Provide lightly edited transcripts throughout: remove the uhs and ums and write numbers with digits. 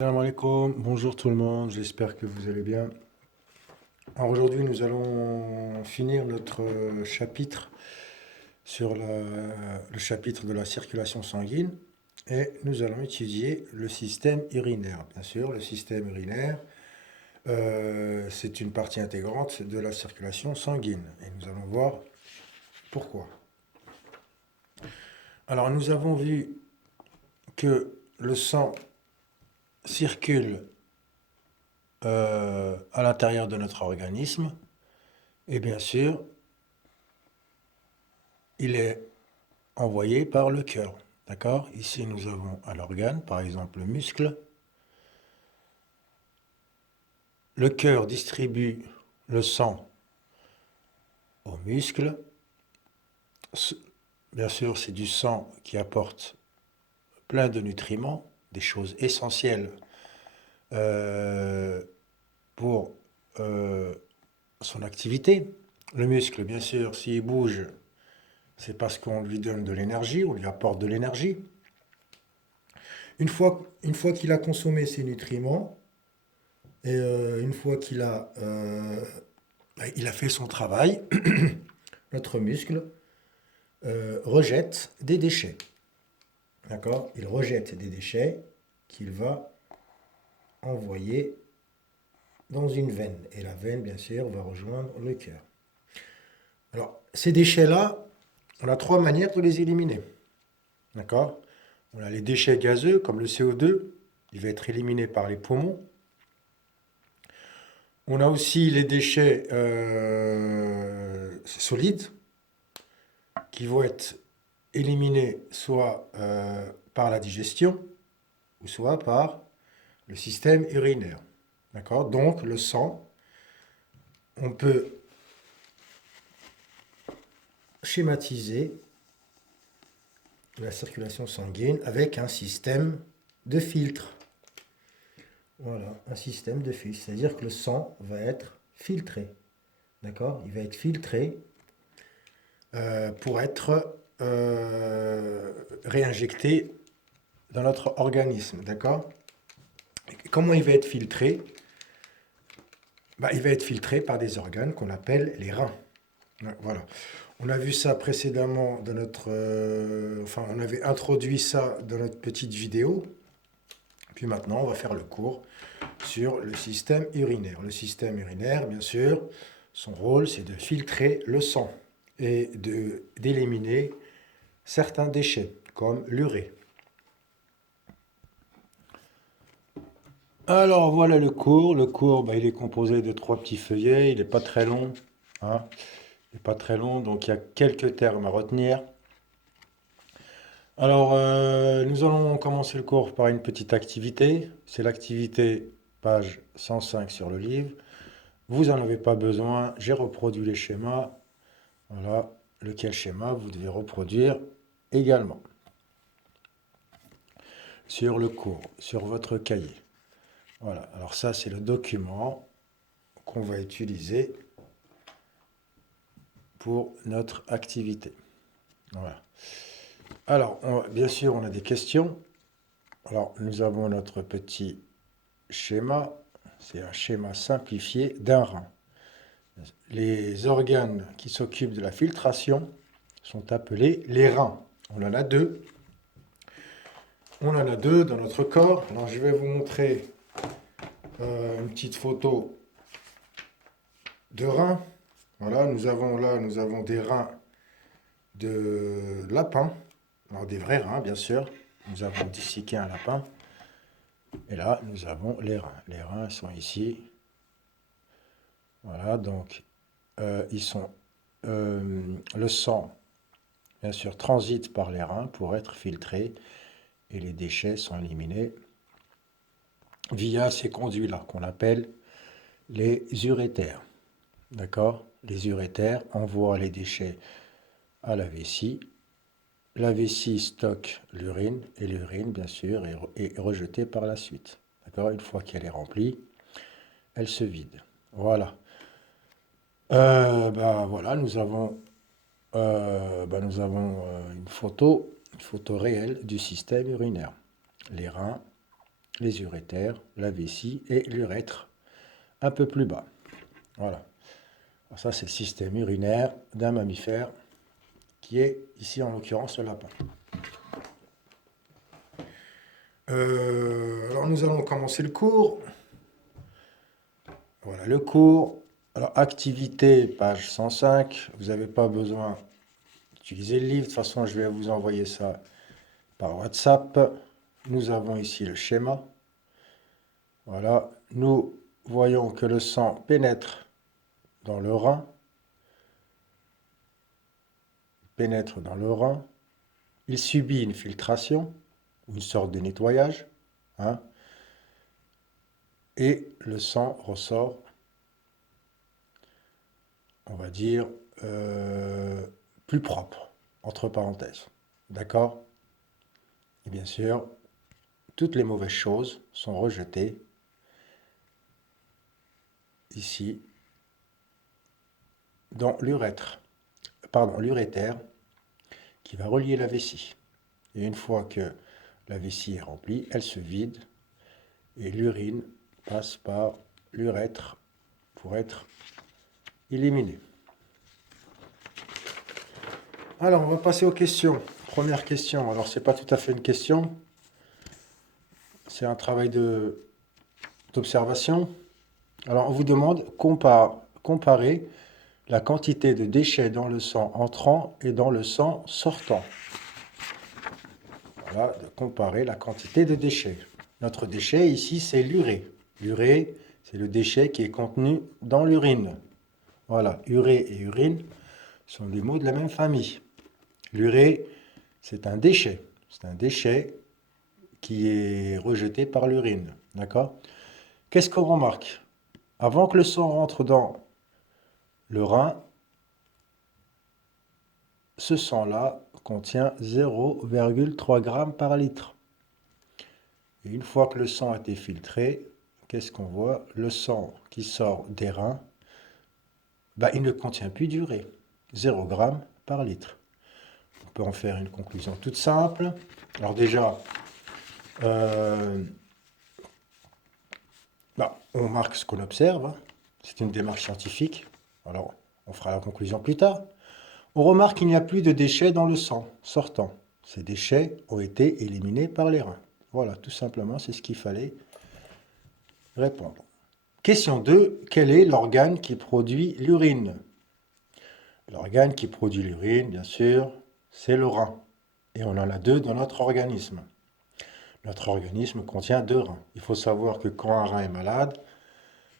Salam alaikum, bonjour tout le monde, j'espère que vous allez bien. Alors aujourd'hui, nous allons finir notre chapitre sur le chapitre de la circulation sanguine et nous allons étudier le système urinaire. Bien sûr, le système urinaire, c'est une partie intégrante de la circulation sanguine et nous allons voir pourquoi. Alors nous avons vu que le sang circule à l'intérieur de notre organisme. Et bien sûr, il est envoyé par le cœur. D'accord? Ici, nous avons un organe, par exemple le muscle. Le cœur distribue le sang aux muscles. Bien sûr, c'est du sang qui apporte plein de nutriments, des choses essentielles euh, pour son activité. Le muscle, bien sûr, s'il bouge, c'est parce qu'on lui donne de l'énergie, on lui apporte de l'énergie. Une fois qu'il a consommé ses nutriments, et une fois il a fait son travail, notre muscle rejette des déchets. D'accord? Il rejette des déchets qu'il va envoyer dans une veine. Et la veine, bien sûr, va rejoindre le cœur. Alors, ces déchets-là, on a trois manières de les éliminer. D'accord? On a les déchets gazeux, comme le CO2, il va être éliminé par les poumons. On a aussi les déchets solides, qui vont être éliminés soit par la digestion, ou soit par le système urinaire. D'accord? Donc, le sang, on peut schématiser la circulation sanguine avec un système de filtre. Voilà, un système de filtre. C'est-à-dire que le sang va être filtré. D'accord? Il va être filtré pour être réinjecté dans notre organisme. D'accord? Comment il va être filtré? Il va être filtré par des organes qu'on appelle les reins. Voilà. On a vu ça précédemment dans notre... on avait introduit ça dans notre petite vidéo. Puis maintenant, on va faire le cours sur le système urinaire. Le système urinaire, bien sûr, son rôle, c'est de filtrer le sang et d'éliminer certains déchets, comme l'urée. Alors voilà le cours. Le cours, il est composé de trois petits feuillets. Il n'est pas très long. Hein. Il n'est pas très long, donc il y a quelques termes à retenir. Alors, nous allons commencer le cours par une petite activité. C'est l'activité page 105 sur le livre. Vous n'en avez pas besoin. J'ai reproduit les schémas. Voilà, lequel schéma vous devez reproduire également sur le cours, sur votre cahier. Voilà, alors ça c'est le document qu'on va utiliser pour notre activité. Voilà. Alors, bien sûr, on a des questions. Alors, nous avons notre petit schéma. C'est un schéma simplifié d'un rein. Les organes qui s'occupent de la filtration sont appelés les reins. On en a deux. On en a deux dans notre corps. Alors, je vais vous montrer une petite photo de reins. Voilà, nous avons des reins de lapin. Alors, des vrais reins, bien sûr. Nous avons disséqué un lapin. Et là, nous avons les reins. Les reins sont ici. Voilà, donc, le sang, bien sûr, transite par les reins pour être filtré et les déchets sont éliminés via ces conduits-là qu'on appelle les urétères. D'accord? Les urétères envoient les déchets à la vessie. La vessie stocke l'urine et l'urine, bien sûr, est rejetée par la suite. D'accord? Une fois qu'elle est remplie, elle se vide. Voilà. Voilà, nous avons une photo réelle du système urinaire. Les reins les urétères, la vessie et l'urètre un peu plus bas. Voilà. Alors ça, c'est le système urinaire d'un mammifère qui est ici en l'occurrence le lapin. Alors nous allons commencer le cours. Voilà le cours. Alors activité, page 105. Vous n'avez pas besoin d'utiliser le livre. De toute façon, je vais vous envoyer ça par WhatsApp. Nous avons ici le schéma. Voilà. Nous voyons que le sang pénètre dans le rein. Pénètre dans le rein. Il subit une filtration, une sorte de nettoyage. Hein, et le sang ressort, on va dire, plus propre, entre parenthèses. D'accord? Et bien sûr, toutes les mauvaises choses sont rejetées ici dans l'urétère, qui va relier la vessie. Et une fois que la vessie est remplie, elle se vide et l'urine passe par l'urètre pour être éliminée. Alors, on va passer aux questions. Première question. Alors, c'est pas tout à fait une question. C'est un travail d'observation. Alors, on vous demande comparer la quantité de déchets dans le sang entrant et dans le sang sortant. Voilà, de comparer la quantité de déchets. Notre déchet ici, c'est l'urée. L'urée, c'est le déchet qui est contenu dans l'urine. Voilà, urée et urine sont des mots de la même famille. L'urée, c'est un déchet. C'est un déchet qui est rejeté par l'urine. D'accord? Qu'est-ce qu'on remarque? Avant que le sang rentre dans le rein, ce sang-là contient 0,3 g par litre. Et une fois que le sang a été filtré, qu'est-ce qu'on voit? Le sang qui sort des reins, il ne contient plus d'urée. 0 g par litre. On peut en faire une conclusion toute simple. Alors déjà, on marque ce qu'on observe. Hein. C'est une démarche scientifique. Alors, on fera la conclusion plus tard. On remarque qu'il n'y a plus de déchets dans le sang sortant. Ces déchets ont été éliminés par les reins. Voilà, tout simplement, c'est ce qu'il fallait répondre. Question 2. Quel est l'organe qui produit l'urine? L'organe qui produit l'urine, bien sûr, c'est le rein. Et on en a 2 dans notre organisme. Notre organisme contient 2 reins. Il faut savoir que quand un rein est malade,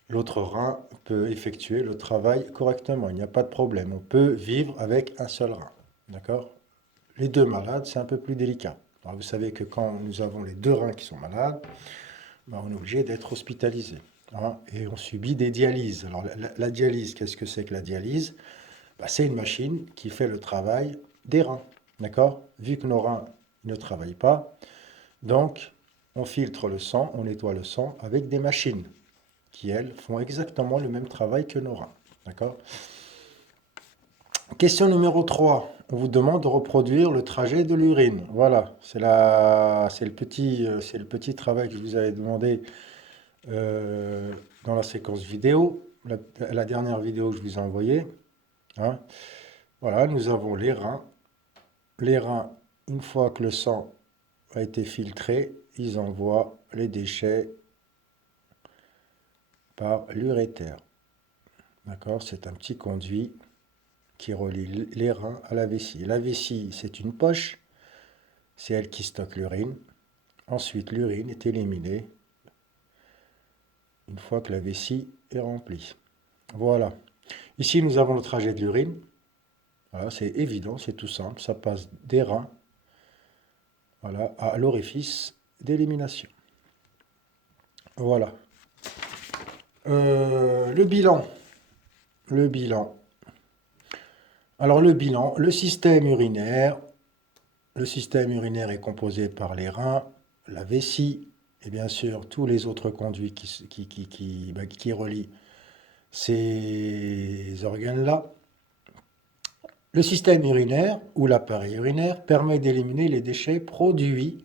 l'autre rein peut effectuer le travail correctement. Il n'y a pas de problème. On peut vivre avec un seul rein. D'accord? Les 2 malades, c'est un peu plus délicat. Alors, vous savez que quand nous avons les 2 reins qui sont malades, on est obligé d'être hospitalisé. Hein, et on subit des dialyses. Alors, la dialyse, qu'est-ce que c'est que la dialyse? C'est une machine qui fait le travail des reins. D'accord? Vu que nos reins ne travaillent pas, donc on filtre le sang, on nettoie le sang avec des machines qui, elles, font exactement le même travail que nos reins. D'accord? Question numéro 3. On vous demande de reproduire le trajet de l'urine. Voilà, c'est le petit travail que je vous avais demandé dans la séquence vidéo, la dernière vidéo que je vous ai envoyée. Hein. Voilà, nous avons les reins. Les reins, une fois que le sang a été filtré, ils envoient les déchets par l'urétère. D'accord? C'est un petit conduit qui relie les reins à la vessie. La vessie, c'est une poche, c'est elle qui stocke l'urine. Ensuite, l'urine est éliminée une fois que la vessie est remplie. Voilà. Ici, nous avons le trajet de l'urine. Voilà, c'est évident, c'est tout simple. Ça passe des reins, voilà, à l'orifice d'élimination. Voilà. Le bilan. Le bilan. Alors le bilan, le système urinaire est composé par les reins, la vessie et bien sûr tous les autres conduits qui relient ces organes-là. Le système urinaire ou l'appareil urinaire permet d'éliminer les déchets produits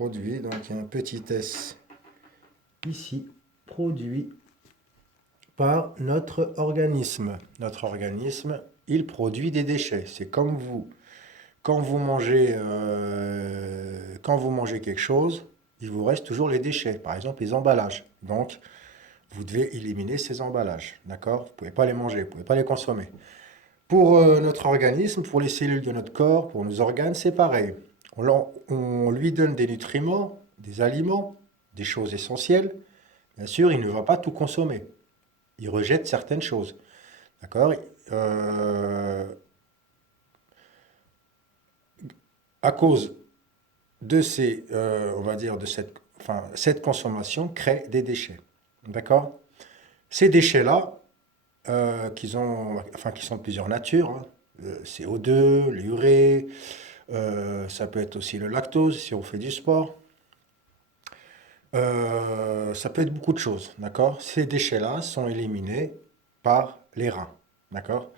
produit, donc il y a un petit S ici, produit par notre organisme. Notre organisme, il produit des déchets. C'est comme vous. Quand vous mangez quelque chose, il vous reste toujours les déchets, par exemple les emballages. Donc, vous devez éliminer ces emballages, d'accord? Vous ne pouvez pas les manger, vous ne pouvez pas les consommer. Pour notre organisme, pour les cellules de notre corps, pour nos organes, c'est pareil. On lui donne des nutriments, des aliments, des choses essentielles. Bien sûr, il ne va pas tout consommer. Il rejette certaines choses, d'accord? À cause de on va dire, cette consommation crée des déchets, d'accord? Ces déchets-là, qui sont de plusieurs natures, hein, CO2, l'urée, ça peut être aussi le lactose si on fait du sport. Ça peut être beaucoup de choses, d'accord? Ces déchets-là sont éliminés par les reins, d'accord?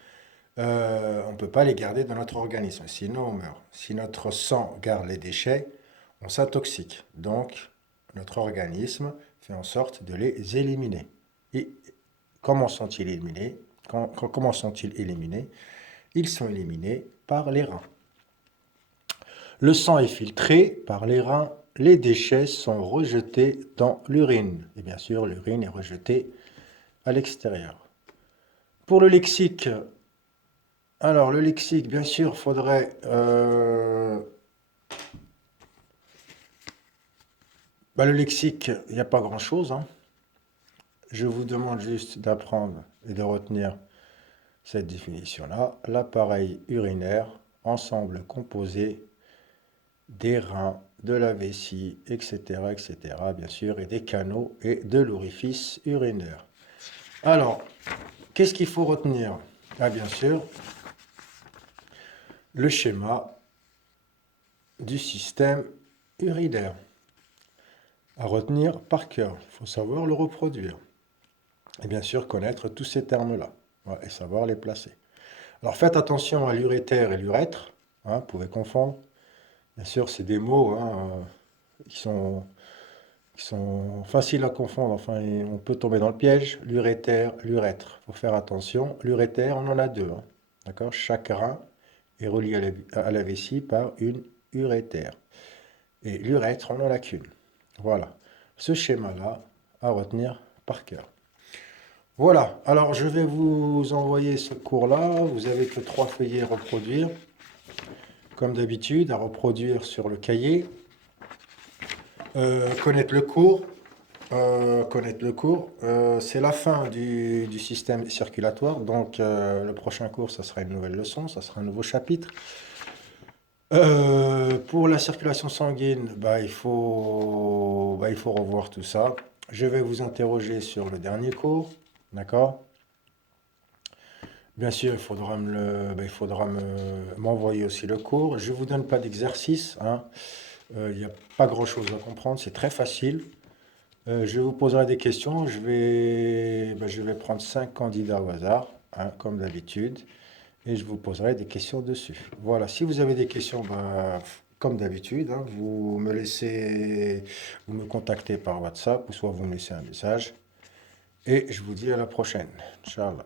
On ne peut pas les garder dans notre organisme, sinon on meurt. Si notre sang garde les déchets, on s'intoxique. Donc, notre organisme fait en sorte de les éliminer. Et comment sont-ils éliminés? Comment sont-ils éliminés? Ils sont éliminés par les reins. Le sang est filtré par les reins. Les déchets sont rejetés dans l'urine. Et bien sûr, l'urine est rejetée à l'extérieur. Pour le lexique, alors le lexique, bien sûr, faudrait... le lexique, il n'y a pas grand-chose, hein. Je vous demande juste d'apprendre et de retenir cette définition-là. L'appareil urinaire, ensemble composé des reins, de la vessie, etc., etc., bien sûr, et des canaux et de l'orifice urinaire. Alors, qu'est-ce qu'il faut retenir? Ah, bien sûr, le schéma du système urinaire. À retenir par cœur, il faut savoir le reproduire. Et bien sûr, connaître tous ces termes-là, et savoir les placer. Alors, faites attention à l'urétère et l'urètre, hein, vous pouvez confondre. Bien sûr, c'est des mots, hein, qui sont faciles à confondre. Enfin, on peut tomber dans le piège. L'urétère, l'urètre. Il faut faire attention. L'urétère, on en a deux, hein, d'accord? Chaque rein est relié à la vessie par une urétère. Et l'urètre, on n'en a qu'une. Voilà. Ce schéma-là, à retenir par cœur. Voilà. Alors, je vais vous envoyer ce cours-là. Vous avez que 3 feuillets à reproduire. Comme d'habitude, à reproduire sur le cahier. Connaître le cours. C'est la fin du système circulatoire. Donc, le prochain cours, ça sera une nouvelle leçon, ça sera un nouveau chapitre. Pour la circulation sanguine, il faut revoir tout ça. Je vais vous interroger sur le dernier cours, d'accord? Bien sûr, il faudra m'envoyer aussi le cours. Je ne vous donne pas d'exercice, hein. Il n'y a pas grand-chose à comprendre, c'est très facile. Je vous poserai des questions. Je vais prendre 5 candidats au hasard, hein, comme d'habitude, et je vous poserai des questions dessus. Voilà, si vous avez des questions, comme d'habitude, hein, vous me contactez par WhatsApp, ou soit vous me laissez un message. Et je vous dis à la prochaine. Inch'Allah.